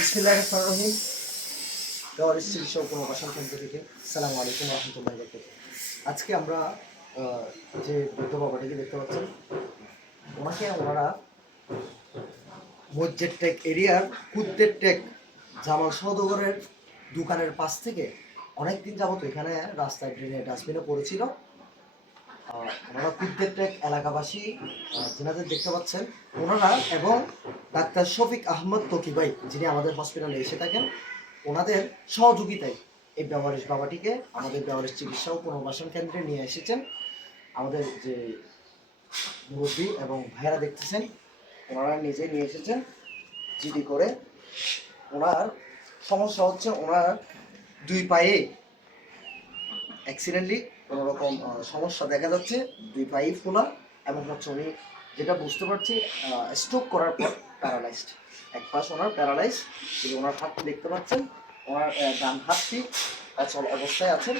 বিসমিল্লাহির রহমানির রহিম। বেওয়ারিশ চিকিৎসা ও পুনর্বাসন কেন্দ্র থেকে আসসালামু আলাইকুম ওয়া রাহমাতুল্লাহি ওয়া বারাকাতুহু। আজকে আমরা যে বৃদ্ধ বাবাটিকে দেখতে পাচ্ছেন, ওনারা মসজিদ টেক এরিয়ার কুদ্দের টেক জামাল সওদাগরের দোকানের পাশ থেকে অনেকদিন যাবত এখানে রাস্তায় ড্রেনে ডাস্টবিনে পড়েছিল। ওনারা কুদ্দের টেক এলাকাবাসী যেনাদের দেখতে পাচ্ছেন, ওনারা এবং ডাক্তার শফিক আহমদ তকি ভাই, যিনি আমাদের হসপিটালে এসে থাকেন, ওনাদের সহযোগিতায় এই বেওয়ারিশ বাবাটিকে আমাদের বেওয়ারিশ চিকিৎসা ও পুনর্বাসন কেন্দ্রে নিয়ে এসেছেন। আমাদের যে মুরব্বী এবং ভাইয়েরা দেখতেছেন, ওনারা নিজে নিয়ে এসেছেন জিডি করে। ওনার সমস্যা হচ্ছে, ওনার দুই পায়ে অ্যাক্সিডেন্টলি কোনো রকম সমস্যা দেখা যাচ্ছে, দুই পায়ে ফোলা, এবং হচ্ছে উনি যেটা বুঝতে পারছি স্ট্রোক করার পর প্যারালাইজড। এক পাশ ওনার প্যারালাইজ, ওনার হাতটি দেখতে পাচ্ছেন, ওনার ডান হাতটি অচল অবস্থায় আছেন।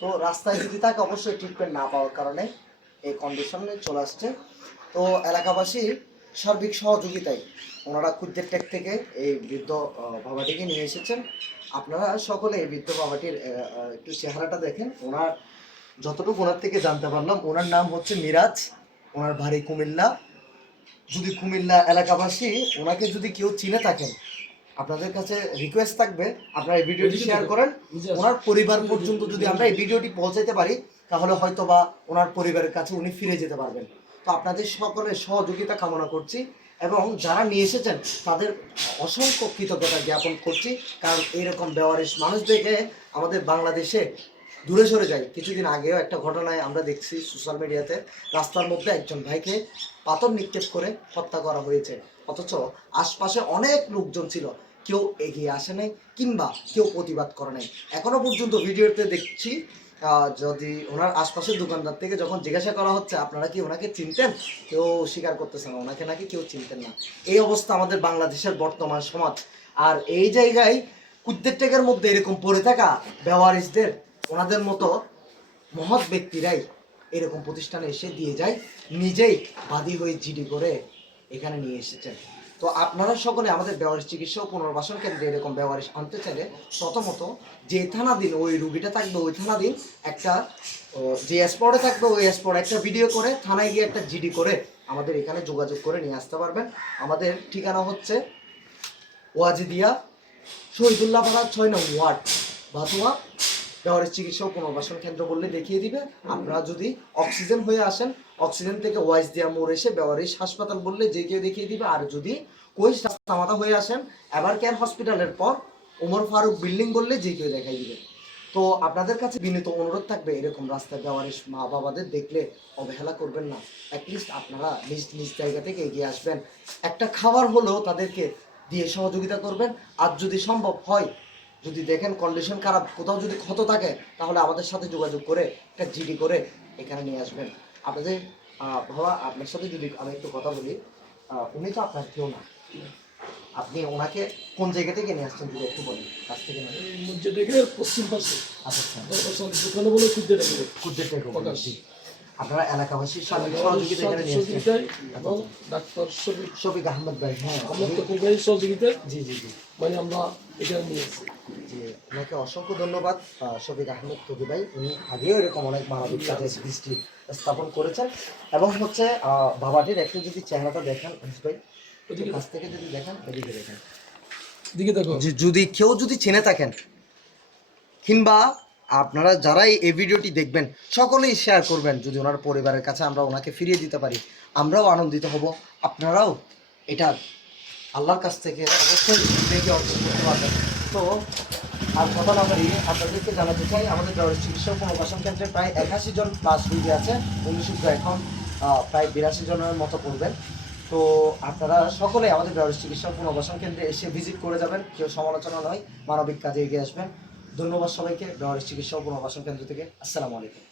তো রাস্তায় যদি তাকে অবশ্যই ট্রিটমেন্ট না পাওয়ার কারণে এই কন্ডিশনে চলে আসছে। তো এলাকাবাসীর সার্বিক সহযোগিতায় ওনারা কুদ্দের টেক থেকে এই বৃদ্ধ বাবাটিকে নিয়ে এসেছেন। আপনারা সকলে এই বৃদ্ধ বাবাটির একটু চেহারাটা দেখেন। ওনার যতটুকু ওনার থেকে জানতে পারলাম, ওনার নাম হচ্ছে মিরাজ, ওনার বাড়ি কুমিল্লা। যদি কুমিল্লা এলাকাবাসী ওনাকে যদি কেউ চিনে থাকেন, আপনাদের কাছে রিকোয়েস্ট থাকবে আপনারা এই ভিডিওটি শেয়ার করেন। ওনার পরিবার পর্যন্ত যদি আমরা এই ভিডিওটি পৌঁছাইতে পারি, তাহলে হয়তো বা ওনার পরিবারের কাছে উনি ফিরে যেতে পারবেন। তো আপনাদের সকলের সহযোগিতা কামনা করছি, এবং যারা নিয়ে এসেছেন তাদের অসংখ্য কৃতজ্ঞতা জ্ঞাপন করছি। কারণ এইরকম বেওয়ারিশ মানুষ দেখে আমাদের বাংলাদেশে দূরে সরে যায়। কিছুদিন আগেও একটা ঘটনায় আমরা দেখছি সোশ্যাল মিডিয়াতে, রাস্তার মধ্যে একজন ভাইকে পাথর নিক্ষেপ করে হত্যা করা হয়েছে, অথচ আশপাশে অনেক লোকজন ছিল, কেউ এগিয়ে আসে নাই কিংবা কেউ প্রতিবাদ করে নাই। এখনো পর্যন্ত ভিডিওতে দেখছি, যদি ওনার আশপাশের দোকানদার থেকে যখন জিজ্ঞাসা করা হচ্ছে আপনারা কি ওনাকে চিনতেন, কেউ স্বীকার করতেছে না, ওনাকে নাকি কেউ চিনতেন না। এই অবস্থা আমাদের বাংলাদেশের বর্তমান সমাজ। আর এই জায়গায় কুদ্দের টেকের মধ্যে এরকম পড়ে থাকা বেওয়ারিশদের, ওনাদের মতো মহৎ ব্যক্তিরাই এরকম প্রতিষ্ঠানে এসে দিয়ে যায়, নিজেই বাদী হয়ে জিডি করে এখানে নিয়ে এসেছেন। তো আপনারা সকলে আমাদের বেওয়ারিশ চিকিৎসা ও পুনর্বাসন কেন্দ্রে এরকম বেওয়ারিশ আনতে চাইলে প্রথমত যে থানাধীন ওই রুগীটা থাকবে, ওই থানাধীন একটা যে স্পটে থাকবে ওই স্পটে একটা ভিডিও করে থানায় গিয়ে একটা জিডি করে আমাদের এখানে যোগাযোগ করে নিয়ে আসতে পারবেন। আমাদের ঠিকানা হচ্ছে ওয়াজিদিয়া শহীদুল্লাহ পাড়া 6 নং ওয়ার্ড, ভাতুয়া। বেওয়ারিশ চিকিৎসা ও পুনর্বাসন কেন্দ্র বললে দেখিয়ে দিবে। আপনারা যদি অক্সিজেন হয়ে আসেন, অক্সিজেন থেকে ওয়াইজদিয়া মোড় এসে বেওয়ারিশ হাসপাতাল বললে যে কেউ দেখিয়ে দিবে। আর যদি কোইস রাস্তামাথা হয়ে আসেন, এভার কেয়ার হসপিটালের পর ওমর ফারুক বিল্ডিং বললে যে কেউ দেখাই দিবে। তো আপনাদের কাছে বিনীত অনুরোধ থাকবে, এরকম রাস্তায় বেওয়ারিশ মা বাবাদের দেখলে অবহেলা করবেন না। অ্যাটলিস্ট আপনারা নিজ নিজ জায়গা থেকে এগিয়ে আসবেন, একটা খাবার হলেও তাদেরকে দিয়ে সহযোগিতা করবেন। আর যদি সম্ভব হয়, যদি দেখেন কন্ডিশন খারাপ, কোথাও যদি ক্ষত থাকে, তাহলে আমাদের সাথে যোগাযোগ করে একটা জিডি করে এখানে নিয়ে আসবেন। আপনাদের বাবা, আপনার সাথে যদি আমি একটু কথা বলি, উনি তো আপনার কেউ না, আপনি ওনাকে কোন জায়গা থেকে নিয়ে আসছেন যদি একটু বলেন। কাছ থেকে পশ্চিম পাশে। আচ্ছা, দোকানে বলে কুদ্দের জি। আপনারা এলাকাবাসীর সহযোগিতা এখানে নিয়ে আসছেন এবং ডাক্তার শফিক আহমদ ভাই। হ্যাঁ, সহযোগিতায় জি জি জি মানে আমরা এখানে নিয়ে এসেছি। জি, ওনাকে অসংখ্য ধন্যবাদ। শফিক আহমদ তকি ভাই, উনি আগেও এরকম অনেক মানবিক কাজে দৃষ্টি স্থাপন করেছেন। এবং হচ্ছে বাবাটির একটু যদি চেহারাটা দেখেন ভাই, কাছ থেকে যদি দেখেন, এদিকে দেখেন, দিকে দেখো। যদি কেউ যদি চিনে থাকেন, কিংবা আপনারা যারাই এই ভিডিওটি দেখবেন সকলেই শেয়ার করবেন। যদি ওনার পরিবারের কাছে আমরা ওনাকে ফিরিয়ে দিতে পারি, আমরাও আনন্দিত হব, আপনারাও এটা আল্লাহর কাছ থেকে অবশ্যই দেখে অর্জন করতে পারবেন। তো আর কথা না বলি, আপনাদেরকে জানাতে চাই আমাদের বেওয়ারিশ চিকিৎসা ও পুনর্বাসন কেন্দ্রে প্রায় 81 জন প্লাস রোগী আছে। উনি শুধু এখন প্রায় 82 জনের মতো পড়বেন। তো আপনারা সকলে আমাদের বেওয়ারিশ চিকিৎসা ও পুনর্বাসন কেন্দ্রে এসে ভিজিট করে যাবেন, কেউ সমালোচনা নয়, মানবিক কাজে এগিয়ে আসবেন। ধন্যবাদ সবাইকে বেওয়ারিশ চিকিৎসা ও পুনর্বাসন কেন্দ্র থেকে। আসসালামু আলাইকুম।